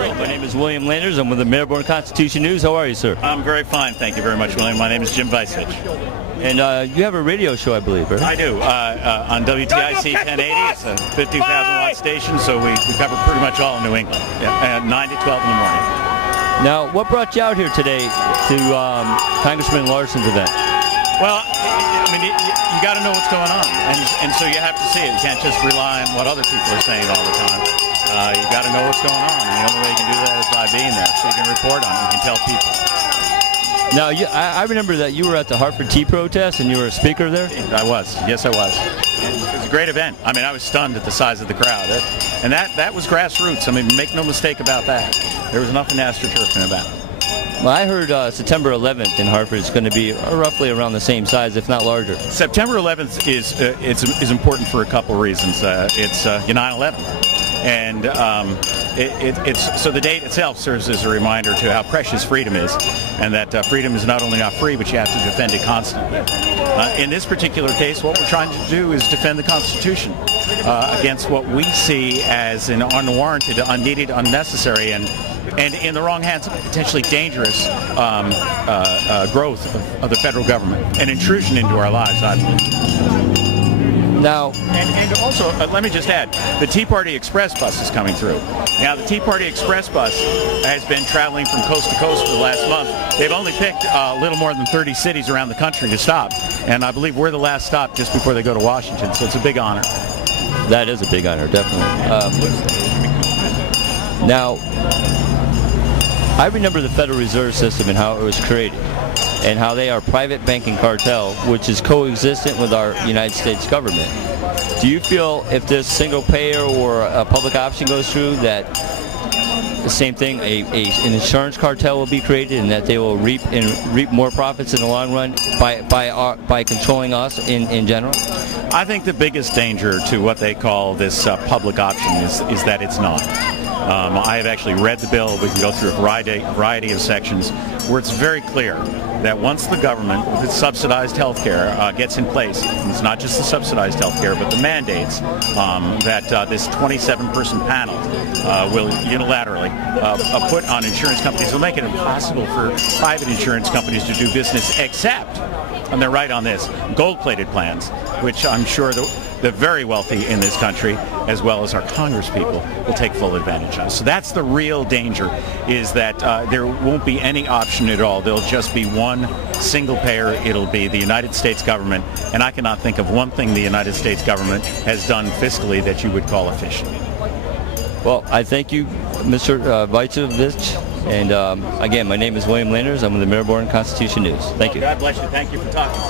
My name is William Landers. I'm with the Ameriborn Constitution News. How are you, sir? I'm very fine, thank you very much, William. My name is Jim Vicevich. And you have a radio show, I believe, right? I do, on WTIC 1080. It's a 50,000-watt station, so we cover pretty much all of New England, at 9 to 12 in the morning. Now, what brought you out here today to Congressman Larson's event? Well, I mean, you got to know what's going on, and so you have to see it. You can't just rely on what other people are saying all the time. You got to know what's going on, and the only way you can do that is by being there, so you can report on it, you can tell people. Now, I remember that you were at the Hartford Tea protest, and you were a speaker there? I was. Yes, I was. It was a great event. I mean, I was stunned at the size of the crowd. And that was grassroots. I mean, make no mistake about that. There was nothing astroturfing about it. Well, I heard September 11th in Hartford is going to be roughly around the same size, if not larger. September 11th is important for a couple of reasons. It's 9/11, and it's so the date itself serves as a reminder to how precious freedom is, and that freedom is not only not free, but you have to defend it constantly. In this particular case, what we're trying to do is defend the Constitution against what we see as an unwarranted, unneeded, unnecessary, and in the wrong hands, potentially dangerous growth of the federal government, an intrusion into our lives, I believe. Now, and also, let me just add, the Tea Party Express bus is coming through. Now, the Tea Party Express bus has been traveling from coast to coast for the last month. They've only picked a little more than 30 cities around the country to stop, and I believe we're the last stop just before they go to Washington, so it's a big honor. That is a big honor, definitely. Now, I remember the Federal Reserve System and how it was created, and how they are a private banking cartel, which is coexistent with our United States government. Do you feel if this single payer or a public option goes through that the same thing, an insurance cartel will be created, and that they will reap more profits in the long run by controlling us in general? I think the biggest danger to what they call this public option is that it's not. I have actually read the bill. We can go through a variety of sections where it's very clear that once the government, with its subsidized health care, gets in place, and it's not just the subsidized health care, but the mandates that this 27-person panel will unilaterally put on insurance companies, will make it impossible for private insurance companies to do business except, and they're right on this, gold-plated plans, which I'm sure the very wealthy in this country, as well as our Congress people, will take full advantage of. So that's the real danger, is that there won't be any option at all. There'll just be one single payer. It'll be the United States government, and I cannot think of one thing the United States government has done fiscally that you would call efficient. Well, I thank you, Mr. Vicevich, and again, my name is William Landers. I'm with the Ameriborn Constitution News. Thank you. God bless you. Thank you for talking.